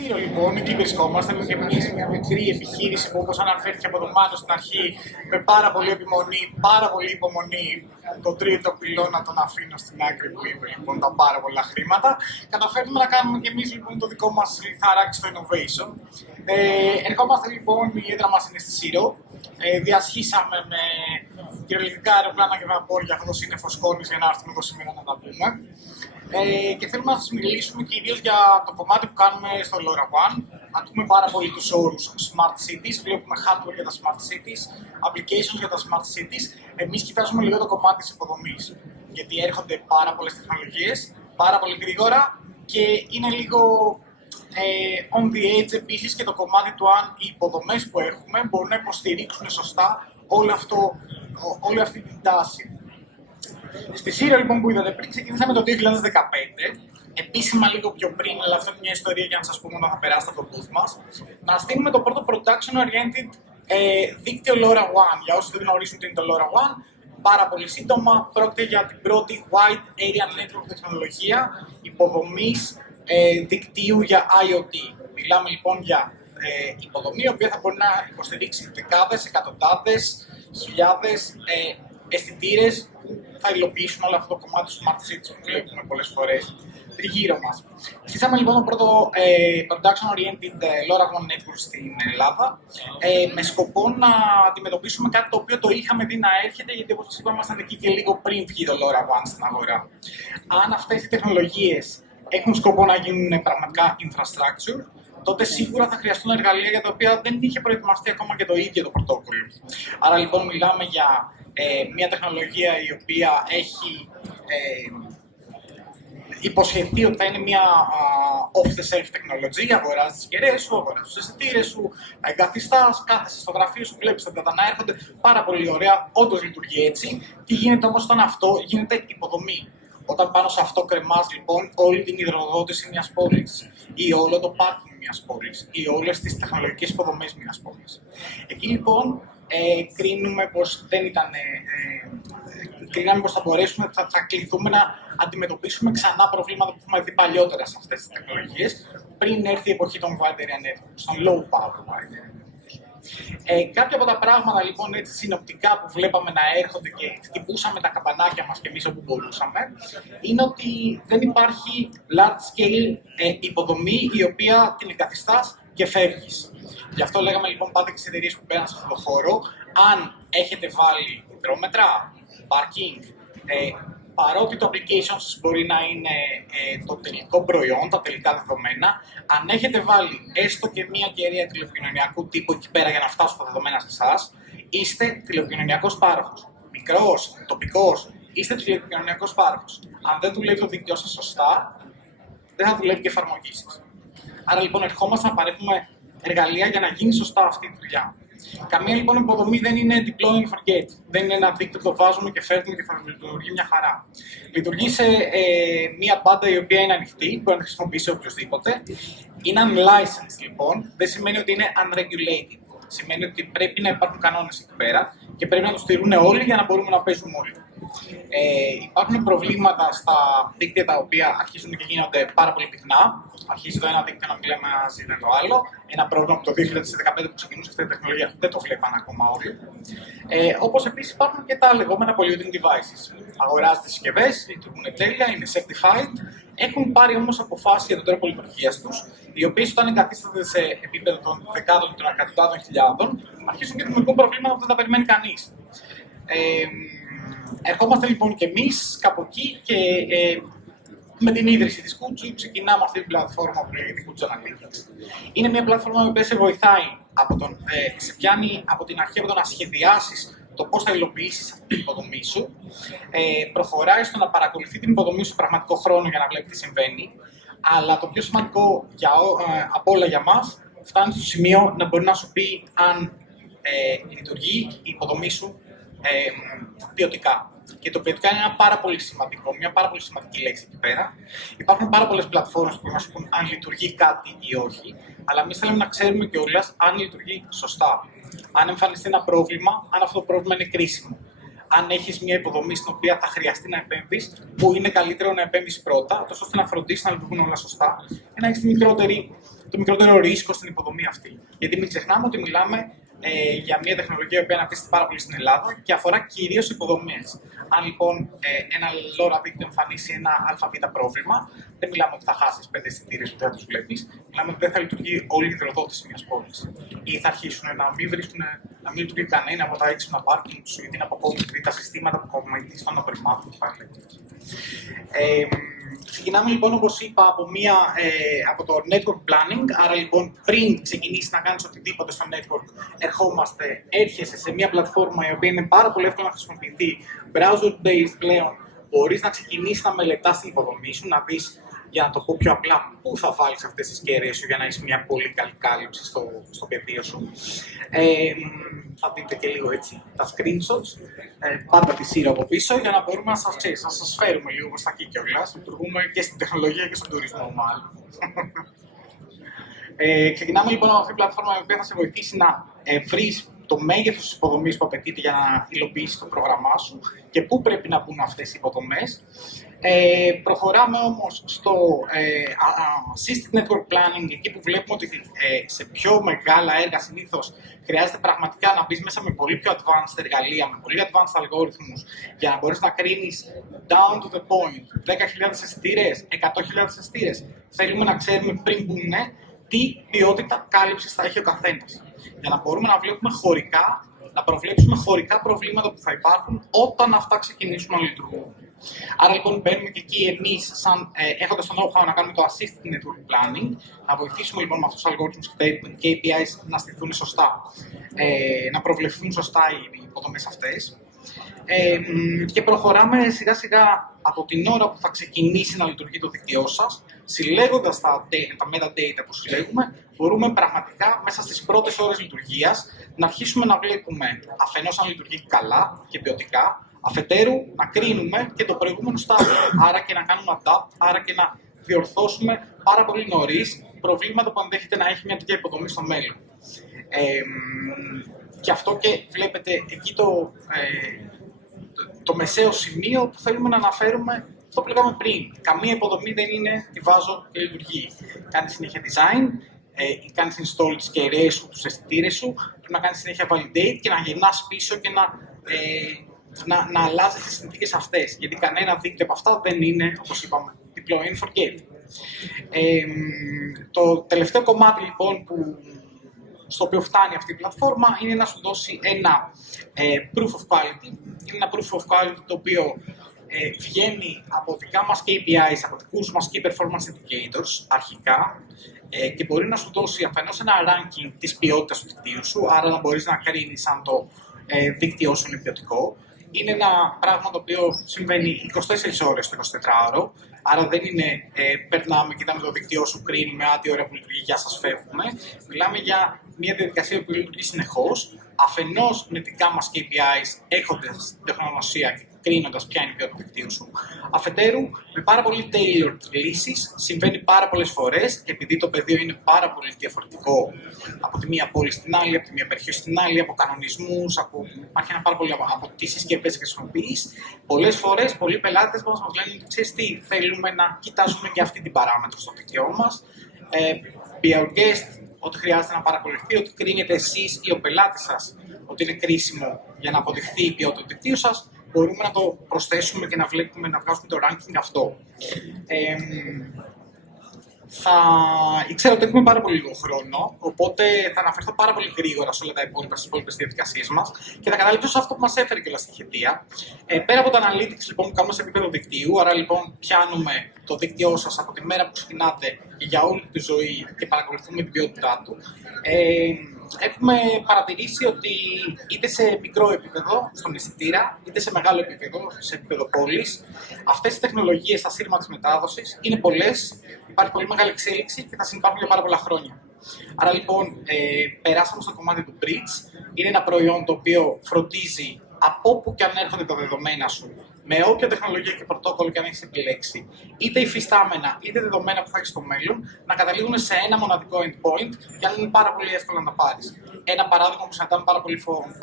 Σύρο λοιπόν, εκεί βρισκόμαστε. Έχουμε και εμείς μια μικρή επιχείρηση που, όπως αναφέρθηκε από τον Μάνο στην αρχή, με πάρα πολύ επιμονή, πάρα πολύ υπομονή, τον τρίτο πυλώνα τον αφήνω στην άκρη που είπε λοιπόν τα πάρα πολλά χρήματα. Καταφέρνουμε να κάνουμε και εμείς λοιπόν το δικό μας λιθαράκι στο innovation. Ερχόμαστε λοιπόν, η έδρα μας είναι στη Σύρο. Διασχίσαμε με κυριολεκτικά αεροπλάνα και βαπόρια αυτό το σύννεφο σκόνης για να έρθουμε εδώ σήμερα να τα πούμε. Και θέλουμε να σας μιλήσουμε κυρίως για το κομμάτι που κάνουμε στο LoRaWAN. Να δούμε πάρα πολύ τους όρους Smart Cities, βλέπουμε hardware για τα Smart Cities, applications για τα Smart Cities. Εμείς κοιτάζουμε λίγο το κομμάτι της υποδομής, γιατί έρχονται πάρα πολλές τεχνολογίες, πάρα πολύ γρήγορα και είναι λίγο on the edge επίσης και το κομμάτι του αν οι υποδομές που έχουμε μπορούν να υποστηρίξουν σωστά όλη αυτή την τάση. Στη Σύρο λοιπόν που είδατε πριν, ξεκινήσαμε το 2015, επίσημα λίγο πιο πριν, αλλά αυτό είναι μια ιστορία για να σας πούμε όταν θα περάσετε από το booth μας. Να στείλουμε το πρώτο production-oriented δίκτυο LoRaWAN. Για όσους δεν γνωρίζουν τι είναι το LoRaWAN, πάρα πολύ σύντομα, πρόκειται για την πρώτη Wide Area Network τεχνολογία υποδομής δικτύου για IoT. Μιλάμε λοιπόν για υποδομή, η οποία θα μπορεί να υποστηρίξει δεκάδες, εκατοντάδες, χιλιάδες αισθητήρες που θα υλοποιήσουν όλο αυτό το κομμάτι του Smart Cities που βλέπουμε πολλές φορές τριγύρω μας. Στήσαμε λοιπόν το πρώτο production-oriented LoRaWAN network στην Ελλάδα με σκοπό να αντιμετωπίσουμε κάτι το οποίο το είχαμε δει να έρχεται, γιατί όπως σας είπα ήμασταν εκεί και λίγο πριν βγει το LoRaWAN στην αγορά. Αν αυτές οι τεχνολογίες έχουν σκοπό να γίνουν πραγματικά infrastructure, τότε σίγουρα θα χρειαστούν εργαλεία για τα οποία δεν είχε προετοιμαστεί ακόμα και το ίδιο το πρωτόκολλο. Άρα λοιπόν μιλάμε για μια τεχνολογία η οποία έχει υποσχεθεί ότι θα είναι μια off-the-shelf τεχνολογία, αγοράζεις τις κεραίες σου, αγοράζεις τις αισθητήρες σου, τα εγκαθιστάς, κάθεσαι στο γραφείο σου, βλέπεις τα data να έρχονται πάρα πολύ ωραία, όντως λειτουργεί έτσι. Τι γίνεται όμως όταν αυτό γίνεται υποδομή? Όταν πάνω σε αυτό κρεμάς λοιπόν όλη την υδροδότηση μιας πόλης ή όλο το πάρκινγκ μιας πόλης ή όλες τις τεχνολογικές υποδομές μιας πόλης. Εκεί λοιπόν κρίνουμε πως δεν ήταν, κρίναμε πως θα μπορέσουμε, θα κληθούμε να αντιμετωπίσουμε ξανά προβλήματα που έχουμε δει παλιότερα σε αυτές τις τεχνολογίες, πριν έρθει η εποχή των wide area networks, των low power wide area networks. Κάποια από τα πράγματα λοιπόν έτσι συνοπτικά που βλέπαμε να έρχονται και χτυπούσαμε τα καμπανάκια μας και εμείς όπου μπορούσαμε, είναι ότι δεν υπάρχει large scale υποδομή η οποία την εγκαθιστάς και φεύγεις. Γι' αυτό λέγαμε λοιπόν πάτε και στις εταιρείες που μπαίνουν σε αυτό το χώρο, αν έχετε βάλει υδρόμετρα, parking, παρότι το application σας μπορεί να είναι το τελικό προϊόν, τα τελικά δεδομένα, αν έχετε βάλει έστω και μία κεραία τηλεπικοινωνιακού τύπου εκεί πέρα για να φτάσουν τα δεδομένα σε εσάς, είστε τηλεπικοινωνιακός πάροχος. Μικρός, τοπικός, είστε τηλεπικοινωνιακός πάροχος. Αν δεν δουλεύει το δίκτυό σας σωστά, δεν θα δουλεύει και η εφαρμογή σας. Άρα λοιπόν ερχόμαστε να παρέχουμε εργαλεία για να γίνει σωστά αυτή η δουλειά. Καμία λοιπόν υποδομή δεν είναι deploy and forget. Δεν είναι ένα δίκτυο που το βάζουμε και φέρνουμε και θα λειτουργεί μια χαρά. Λειτουργεί σε μια μπάντα η οποία είναι ανοιχτή, μπορεί να τη χρησιμοποιήσει οποιοδήποτε. Είναι unlicensed λοιπόν, δεν σημαίνει ότι είναι unregulated. Σημαίνει ότι πρέπει να υπάρχουν κανόνες εκεί πέρα και πρέπει να τους στηρούν όλοι για να μπορούμε να παίζουμε όλοι. Υπάρχουν προβλήματα στα δίκτυα τα οποία αρχίζουν και γίνονται πάρα πολύ πυκνά. Αρχίζει το ένα δίκτυο να μιλάει μαζί με το άλλο. Ένα πρόβλημα από το 2015 που ξεκινούσε αυτή η τεχνολογία δεν το βλέπαν ακόμα όλοι. Όπως επίσης υπάρχουν και τα λεγόμενα polluting devices. Αγοράζετε συσκευές, λειτουργούν τέλεια, είναι certified. Έχουν πάρει όμως αποφάσεις για τον τρόπο λειτουργίας τους, οι οποίες όταν εγκαθίστανται σε επίπεδο των δεκάδων και των εκατοντάδων χιλιάδων, αρχίζουν και δημιουργούν προβλήματα που δεν τα περιμένει κανείς. Ερχόμαστε λοιπόν και εμείς κάπου εκεί και με την ίδρυση της Kuju ξεκινάμε αυτή την πλατφόρμα που λέγεται Kuju Analytics. Είναι μια πλατφόρμα που σε βοηθάει, σε πιάνει από την αρχή από το να σχεδιάσεις το πώς θα υλοποιήσεις αυτή την υποδομή σου, προχωράει στο να παρακολουθεί την υποδομή σου πραγματικό χρόνο για να βλέπει τι συμβαίνει, αλλά το πιο σημαντικό από όλα για μας, φτάνει στο σημείο να μπορεί να σου πει αν λειτουργεί η υποδομή σου ποιοτικά. Και το ποιοτικά είναι ένα πάρα πολύ σημαντικό, μια πάρα πολύ σημαντική λέξη εκεί πέρα. Υπάρχουν πάρα πολλές πλατφόρμες που μπορούν να σου πούν αν λειτουργεί κάτι ή όχι, αλλά εμείς θέλουμε να ξέρουμε κιόλας αν λειτουργεί σωστά. Αν εμφανιστεί ένα πρόβλημα, αν αυτό το πρόβλημα είναι κρίσιμο. αν έχεις μια υποδομή στην οποία θα χρειαστεί να επέμβεις, που είναι καλύτερο να επέμβεις πρώτα, τόσο ώστε να φροντίσεις να λειτουργούν όλα σωστά και να έχεις το μικρότερο ρίσκο στην υποδομή αυτή. Γιατί μην ξεχνάμε ότι μιλάμε για μια τεχνολογία που αναπτύσσεται πάρα πολύ στην Ελλάδα και αφορά κυρίως υποδομές. Αν λοιπόν ένα LoRa δίκτυο εμφανίσει ένα ΑΒ πρόβλημα, δεν μιλάμε ότι θα χάσεις 5 αισθητήρες που δεν τους βλέπεις, μιλάμε ότι δεν θα λειτουργεί όλη η υδροδότηση μιας πόλης. Ή θα αρχίσουν να μην λειτουργεί κανένα από τα έξυπνα πάρκινγκ του, γιατί είναι αποκόμματα τα συστήματα αποκομματής των απορριμμάτων. Ξεκινάμε λοιπόν, όπως είπα, από το network planning. Άρα λοιπόν, πριν ξεκινήσει να κάνεις οτιδήποτε στο network, έρχεσαι σε μια πλατφόρμα η οποία είναι πάρα πολύ εύκολο να χρησιμοποιηθεί, browser-based πλέον. Μπορείς να ξεκινήσεις να μελετάς την υποδομή σου, να δεις, για να το πω πιο απλά, πού θα βάλεις αυτές τις κέρυες σου για να έχεις μια πολύ καλή κάλυψη στο πεδίο σου. Θα δείτε και λίγο έτσι τα screenshots, πάντα τη σειρά από πίσω, για να μπορούμε να σας φέρουμε λίγο προς τα εκεί κιόλας. Λειτουργούμε και στην τεχνολογία και στον τουρισμό, μάλλον. Ξεκινάμε λοιπόν από αυτή την πλατφόρμα η οποία θα σε βοηθήσει να βρεις το μέγεθος της υποδομής που απαιτείται για να υλοποιήσεις το πρόγραμμά σου και πού πρέπει να μπουν αυτές οι υποδομές. Προχωράμε όμως στο System Network Planning, εκεί που βλέπουμε ότι σε πιο μεγάλα έργα συνήθως χρειάζεται πραγματικά να μπεις μέσα με πολύ πιο advanced εργαλεία, με πολύ advanced αλγόριθμους, για να μπορείς να κρίνεις down to the point 10.000 αισθητήρες, 100.000 αισθητήρες. Θέλουμε να ξέρουμε πριν μπουν τι ποιότητα κάλυψης θα έχει ο καθένας, για να μπορούμε να βλέπουμε χωρικά, να προβλέψουμε χωρικά προβλήματα που θα υπάρχουν όταν αυτά ξεκινήσουν να λειτουργούν. Άρα λοιπόν μπαίνουμε και εκεί εμείς, έχοντας το know-how να κάνουμε το Assisted Network Planning, να βοηθήσουμε λοιπόν με αυτούς τους αλγόριθμους και τα KPIs να στηθούν σωστά, να προβλεφθούν σωστά οι υποδομές αυτές. Και προχωράμε σιγά σιγά από την ώρα που θα ξεκινήσει να λειτουργεί το δίκτυό σας, συλλέγοντας τα metadata που συλλέγουμε, μπορούμε πραγματικά μέσα στις πρώτες ώρες λειτουργίας να αρχίσουμε να βλέπουμε αφενός αν λειτουργεί καλά και ποιοτικά, αφετέρου να κρίνουμε και το προηγούμενο στάδιο, άρα και να κάνουμε adapt, άρα και να διορθώσουμε πάρα πολύ νωρίς προβλήματα που ενδέχεται να έχει μια τέτοια υποδομή στο μέλλον. Και αυτό και βλέπετε εκεί το μεσαίο σημείο που θέλουμε να αναφέρουμε αυτό που λέγαμε πριν. Καμία υποδομή δεν είναι τη βάζω και λειτουργεί. Κάνεις συνέχεια design, κάνεις install τις κεραίες σου, τους αισθητήρες σου, πρέπει να κάνεις συνέχεια validate και να γυρνάς πίσω και να αλλάζεις τις συνθήκες αυτές. Γιατί κανένα δίκτυο από αυτά δεν είναι, όπως είπαμε, deploy and forget. Το τελευταίο κομμάτι λοιπόν στο οποίο φτάνει αυτή η πλατφόρμα είναι να σου δώσει ένα proof of quality. Είναι ένα proof of quality το οποίο βγαίνει από δικά μας KPIs, από δικούς μας Key Performance Indicators αρχικά και μπορεί να σου δώσει αφενός ένα ranking της ποιότητας του δικτύου σου, άρα να μπορείς να κρίνεις αν το δίκτυό σου είναι ποιοτικό. Είναι ένα πράγμα το οποίο συμβαίνει 24 ώρες το 24ωρο, άρα δεν είναι περνάμε, κοιτάμε το δίκτυό σου, κρίνουμε, τι ώρα που λειτουργεί, γεια σας, φεύγουμε. Μιλάμε για μια διαδικασία που λειτουργεί συνεχώς, αφενός με δικά μας KPIs, έχοντας τεχνογνωσία, κρίνοντας ποια είναι η ποιότητα του δικτύου σου. Αφετέρου, με πάρα πολύ tailored λύσεις, συμβαίνει πάρα πολλές φορές και επειδή το πεδίο είναι πάρα πολύ διαφορετικό από τη μία πόλη στην άλλη, από τη μία περιοχή στην άλλη, από κανονισμούς, υπάρχει ένα πάρα πολύ από τι συσκευές χρησιμοποιείς. Πολλές φορές, πολλοί πελάτες μας λένε ότι ξέρεις τι, θέλουμε να κοιτάσουμε και αυτή την παράμετρο στο δίκτυό μας. Be our guest, ότι χρειάζεται να παρακολουθεί, ότι κρίνετε εσείς ή ο πελάτης σας ότι είναι κρίσιμο για να αποδειχθεί η ποιότητα του δικτύου σας. Μπορούμε να το προσθέσουμε και να βλέπουμε, να βγάζουμε το ranking αυτό. Ξέρω ότι έχουμε πάρα πολύ λίγο χρόνο, οπότε θα αναφερθώ πάρα πολύ γρήγορα σε όλα τα στις υπόλοιπες διαδικασίες μας και θα καταλήξω σε αυτό που μας έφερε και όλα στη Χετία. Πέρα από τα analytics λοιπόν, που κάνουμε σε επίπεδο δικτύου, άρα λοιπόν πιάνουμε το δίκτυό σας από τη μέρα που ξεκινάτε και για όλη τη ζωή και παρακολουθούμε την ποιότητά του. Έχουμε παρατηρήσει ότι είτε σε μικρό επίπεδο, στον αισθητήρα, είτε σε μεγάλο επίπεδο, σε επίπεδο πόλης, αυτές οι τεχνολογίες στα σύρμα της μετάδοσης είναι πολλές, υπάρχει πολύ μεγάλη εξέλιξη και θα συνεπάρχουν για πάρα πολλά χρόνια. Άρα λοιπόν, περάσαμε στο κομμάτι του Bridge. Είναι ένα προϊόν το οποίο φροντίζει από όπου και αν έρχονται τα δεδομένα σου με όποια τεχνολογία και πρωτόκολλο και αν έχει επιλέξει, είτε υφιστάμενα είτε δεδομένα που θα έχει στο μέλλον, να καταλήγουν σε ένα μοναδικό endpoint για να είναι πάρα πολύ εύκολο να τα πάρει. Ένα παράδειγμα που συναντάμε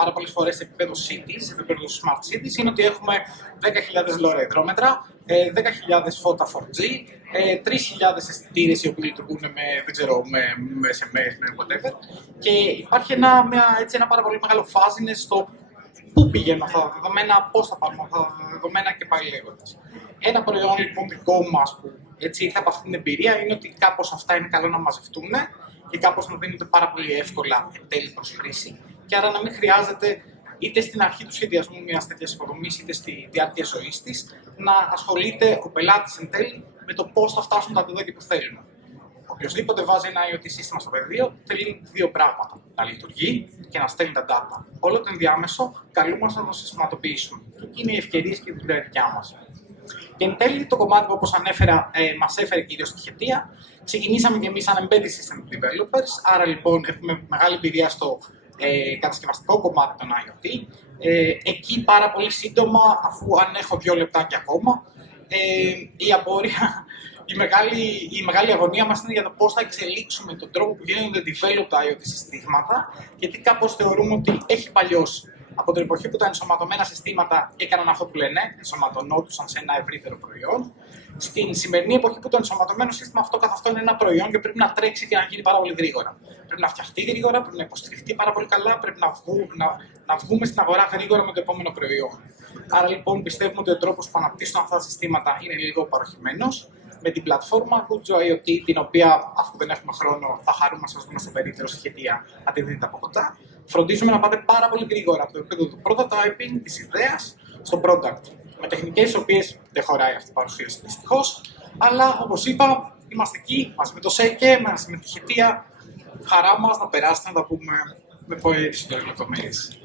πάρα πολλές φορές σε επίπεδο cities, σε επίπεδο smart cities, είναι ότι έχουμε 10.000 λωρεδρόμετρα, 10.000 φώτα 4G, 3.000 αισθητήρες οι οποίοι λειτουργούν με SMS, με whatever. Και υπάρχει ένα πάρα πολύ μεγάλο fuzziness στο πού πηγαίνουν αυτά τα δεδομένα, πώς θα πάρουμε αυτά τα δεδομένα και πάλι λέγοντας. Ένα προϊόν λοιπόν δικό μας που έτσι ήρθε από αυτή την εμπειρία είναι ότι κάπως αυτά είναι καλό να μαζευτούν και κάπως να δίνονται πάρα πολύ εύκολα εν τέλει προς χρήση. Και άρα να μην χρειάζεται είτε στην αρχή του σχεδιασμού μιας τέτοιας υποδομής είτε στη διάρκεια ζωής της να ασχολείται ο πελάτης εν τέλει με το πώς θα φτάσουν τα δεδομένα που θέλουν. Οποιοςδήποτε βάζει ένα IoT σύστημα στο πεδίο θέλει δύο πράγματα. Να λειτουργεί και να στέλνει τα data. Όλο το ενδιάμεσο καλούμαστε να το συστηματοποιήσουμε. Και εκεί είναι οι ευκαιρίες και η δουλειά δικιά μας. Και εν τέλει το κομμάτι που όπως ανέφερα μας έφερε κυρίως στη Χετία. Ξεκινήσαμε και εμείς σαν embedded system developers. Άρα λοιπόν έχουμε μεγάλη εμπειρία στο κατασκευαστικό κομμάτι των IoT. Εκεί πάρα πολύ σύντομα, αφού αν έχω 2 λεπτάκια ακόμα, η απορία. Η μεγάλη αγωνία μας είναι για το πώς θα εξελίξουμε τον τρόπο που γίνονται developed IoT συστήματα, γιατί κάπως θεωρούμε ότι έχει παλιώσει. Από την εποχή που τα ενσωματωμένα συστήματα έκαναν αυτό που λένε, ενσωματωνόντουσαν σε ένα ευρύτερο προϊόν, στην σημερινή εποχή που το ενσωματωμένο σύστημα αυτό καθ' αυτό είναι ένα προϊόν και πρέπει να τρέξει και να γίνει πάρα πολύ γρήγορα. Πρέπει να φτιαχτεί γρήγορα, πρέπει να υποστηριχτεί πάρα πολύ καλά, πρέπει να βγούμε στην αγορά γρήγορα με το επόμενο προϊόν. Άρα λοιπόν πιστεύουμε ότι ο τρόπος που αναπτύσσουν αυτά τα συστήματα είναι λίγο παροχημένος. Με την πλατφόρμα Gojo IoT, την οποία αφού δεν έχουμε χρόνο θα χαρούμε να σας δούμε στο περίπτερο στη Χετία, να τη δείτε από κοντά. Φροντίζουμε να πάτε πάρα πολύ γρήγορα από το επίπεδο του prototyping, της ιδέας, στο product. Με τεχνικές οι οποίες δεν χωράει αυτή η παρουσίαση δυστυχώς, αλλά όπως είπα, είμαστε εκεί μαζί με το ΣΕΚΕ, μαζί με τη Χετία. Χαρά μας να περάσετε να τα πούμε με περισσότερες λεπτομέρειες.